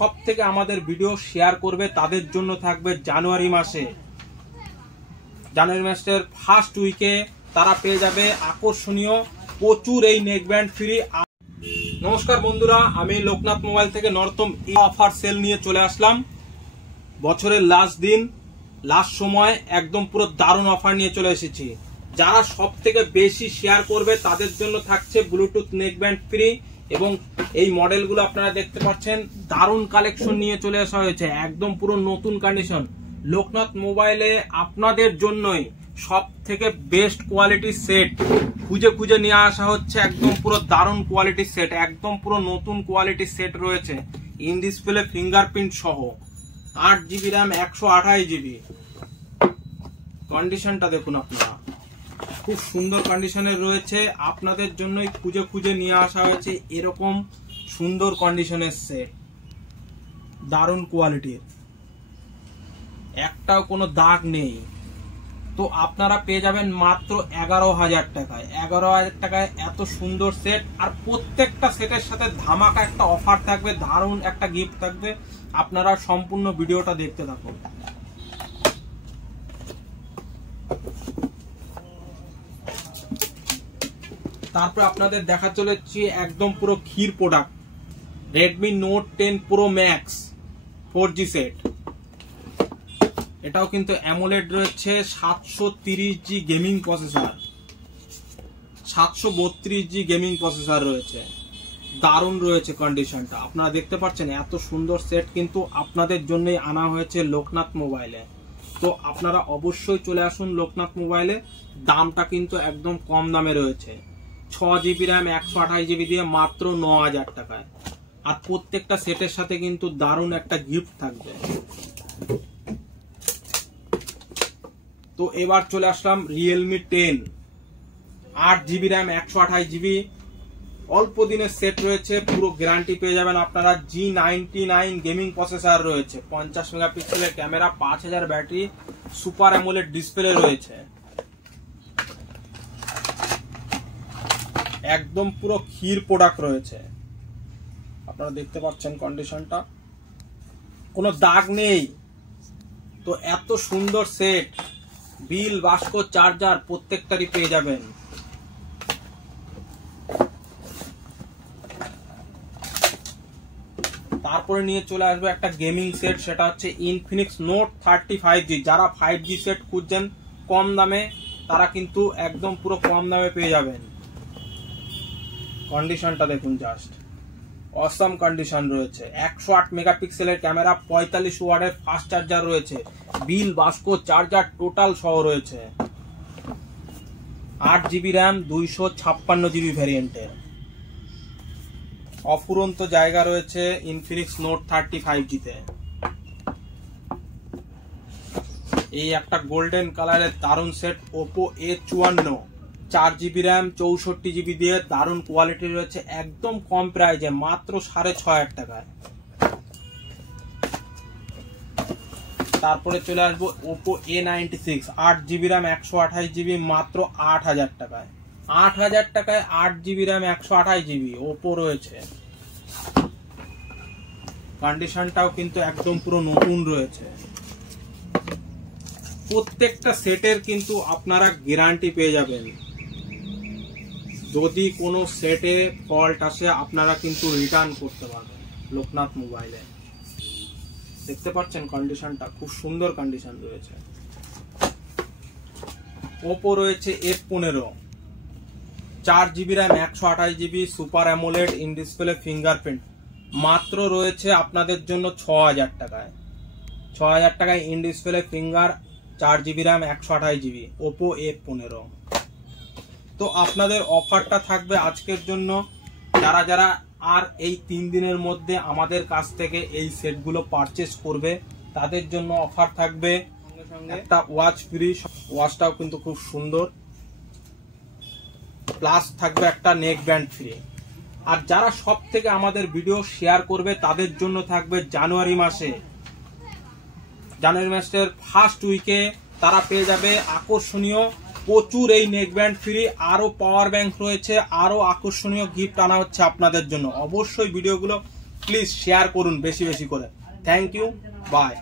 সব থেকে আমাদের ভিডিও শেয়ার করবে তাদের জন্য থাকবে জানুয়ারি মাসের ফার্স্ট উইকে তারা পেয়ে যাবে আকর্ষণীয় প্রচুর এই নেকব্যান্ড ফ্রি। নমস্কার বন্ধুরা, আমি লোকনাথ মোবাইল থেকে নরতম এই অফার সেল নিয়ে চলে আসলাম। বছরের লাস্ট দিন, লাস্ট সময় একদম পুরো দারুণ অফার নিয়ে চলে এসেছি। যারা সব থেকে বেশি শেয়ার করবে তাদের জন্য থাকছে ব্লুটুথ নেকব্যান্ড ফ্রি এবং এই মডেলগুলো আপনারা দেখতে পাচ্ছেন দারুণ কালেকশন নিয়ে চলে আসা হয়েছে, একদম পুরো নতুন কন্ডিশন। লোকনাথ মোবাইলে আপনাদের জন্যই সব থেকে বেস্ট কোয়ালিটির সেট খুঁজে নিয়ে আসা হচ্ছে। একদম পুরো দারুণ কোয়ালিটির সেট, একদম পুরো নতুন কোয়ালিটির সেট রয়েছে ইন ডিসপ্লে ফিঙ্গারপ্রিন্ট সহ। 8GB RAM, 128GB। কন্ডিশনটা দেখুন আপনারা, খুব সুন্দর কন্ডিশনের রয়েছে। আপনাদের জন্যই খুঁজে নিয়ে আসা হয়েছে এরকম সুন্দর কন্ডিশনের সেট, দারুণ কোয়ালিটির, একটাও কোনো দাগ নেই। তো আপনারা পেয়ে যাবেন মাত্র 11,000 টাকায়। 11,000 টাকায় এত সুন্দর সেট, আর প্রত্যেকটা সেটের সাথে ধামাকা একটা অফার থাকবে, দারুণ একটা গিফট থাকবে। আপনারা সম্পূর্ণ ভিডিওটা দেখতে থাকুন। তারপর আপনাদের দেখা চলেছে একদম পুরো ক্ষীর product, Redmi Note 10 pro max 4G সেট। এটাও কিন্তু অ্যামোলেড রয়েছে, 730G gaming processor, 732G gaming processor রয়েছে, দারুণ রয়েছে কন্ডিশনটা। আপনারা দেখতে পাচ্ছেন এত সুন্দর সেট কিন্তু আপনাদের জন্যই আনা হয়েছে লোকনাথ মোবাইলে। তো আপনারা অবশ্যই চলে আসুন লোকনাথ মোবাইলে। দামটা কিন্তু একদম কম দামে রয়েছে, 6GB র্যাম, 128GB দিয়ে মাত্র 9,000 টাকায়। আর প্রত্যেকটা সেটের সাথে কিন্তু দারুণ একটা গিফট থাকবে। তো এবার চলে আসলাম রিয়েলমি 10, 8GB র্যাম, 128GB। অল্প দিনের সেট রয়েছে, পুরো গ্যারান্টি পেয়ে যাবেন আপনারা। G99 গেমিং প্রসেসর রয়েছে, 50 মেগাপিক্সেলের camera, 5000 battery, super AMOLED display রয়েছে। একদম পুরো ক্ষীর প্রোডাক্ট রয়েছে, আপনারা দেখতে পাচ্ছেন কন্ডিশনটা, কোনো দাগ নেই। তো এত সুন্দর সেট, বিল, বাস্ক, চার্জার প্রত্যেকটারই পেয়ে যাবেন। তারপরে নিয়ে চলে আসবে একটা গেমিং সেট, সেটা হচ্ছে ইনফিনিক্স নোট 35G। যারা 5G সেট খুঁজছেন কম দামে, তারা কিন্তু একদম পুরো কম দামে পেয়ে যাবেন। কন্ডিশনটা দেখুন, জাস্ট অসাম কন্ডিশন রয়েছে। 108 মেগাপিক্সেলের ক্যামেরা, 45 ওয়াটের ফাস্ট চার্জার রয়েছে, বিল, বাস্ক, চার্জার টোটাল সহ রয়েছে। 8GB RAM, 256GB ভ্যারিয়েন্টের। অফুরন্ত জায়গা রয়েছে ইনফিনিক্স নোট 35G তে। এই একটা গোল্ডেন কালারের দারুণ set, Oppo A54, 4GB RAM, 64GB দিয়ে দারুণ কোয়ালিটি রয়েছে, একদম কম প্রাইজে, মাত্র 6,500 টাকায়। তারপরে চলে আসবো Oppo A96, 8GB RAM, 128GB, মাত্র 8,000 টাকায়। 8,000 টাকায় 8GB র্যাম, 128GB ওপো রয়েছে। কন্ডিশনটাও কিন্তু একদম পুরো নতুন রয়েছে। প্রত্যেকটা সেটের কিন্তু আপনারা গ্যারান্টি পেয়ে যাবেন। যদি কোনো সেটে ফল্ট আসে আপনারা কিন্তু রিটার্ন করতে পারবেন লোকনাথ মোবাইলে। দেখতে পাচ্ছেন কন্ডিশনটা, খুব সুন্দর কন্ডিশন রয়েছে। ওপো রয়েছে F15, 4GB RAM, 128GB, super AMOLED in display fingerprint, মাত্র রয়েছে আপনাদের জন্য 6,000 টাকায়। 6,000 টাকায় in display finger, 4GB RAM, 128GB Oppo F15। তো আপনাদের অফারটা থাকবে আজকের জন্য। যারা আর এই 3 দিনের মধ্যে আমাদের কাছ থেকে এই সেটগুলো পারচেস করবে তাদের জন্য অফার থাকবে একটা ওয়াচ ফ্রি। ওয়াচটাও কিন্তু খুব সুন্দর, প্লাস থাকবে একটা নেক ব্যান্ড ফ্রি। আর যারা সব থেকে আমাদের ভিডিও শেয়ার করবে তাদের জন্য থাকবে জানুয়ারি মাসের ফার্স্ট উইকে তারা পেয়ে যাবে আকর্ষণীয় প্রচুর এই নেকব্যান্ড ফ্রি। আরো পাওয়ার ব্যাংক রয়েছে, আরো আকর্ষণীয় গিফট আনা হচ্ছে আপনাদের জন্য। অবশ্যই ভিডিওগুলো প্লিজ শেয়ার করুন বেশি বেশি করে। Thank you, by.